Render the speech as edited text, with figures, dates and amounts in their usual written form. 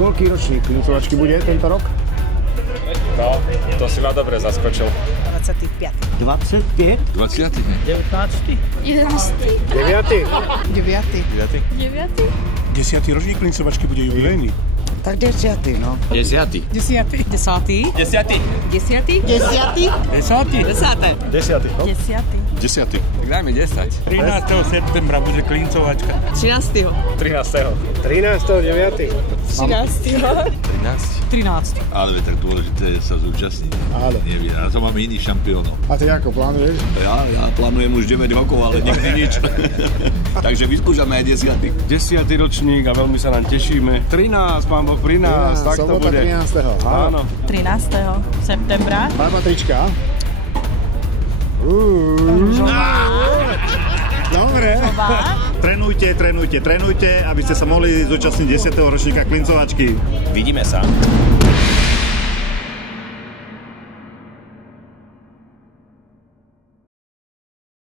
Koľký ročník klincovačky bude tento rok? No, to si ma dobre zaskočil. 25. 25? 20. 19. 11. 9. 9. 10. ročník klincovačky bude jubilejný. Tak 10. no. 10. 10. 10. 10. 10. 10. 10. 10. Tak dajme 10. 13. septembra bude klincovačka. 13. 13. 13. 9. 13. 13. Ale tak dôležité je sa zúčastniť. Áno. Neviem, a to máme iných šampiónov. A ty ako plánuješ? Ja plánujem už 9 rokov, ale nikdy nič. Takže vyskúšame aj 10. 10. ročník a veľmi sa nám tešíme. 13, pán Boh pri nás, tak to bude. 13. Áno. 13. septembra. Barba trička. Dobre. Trénujte, aby ste sa mohli zúčastniť 10. ročníka klincovačky. Vidíme sa.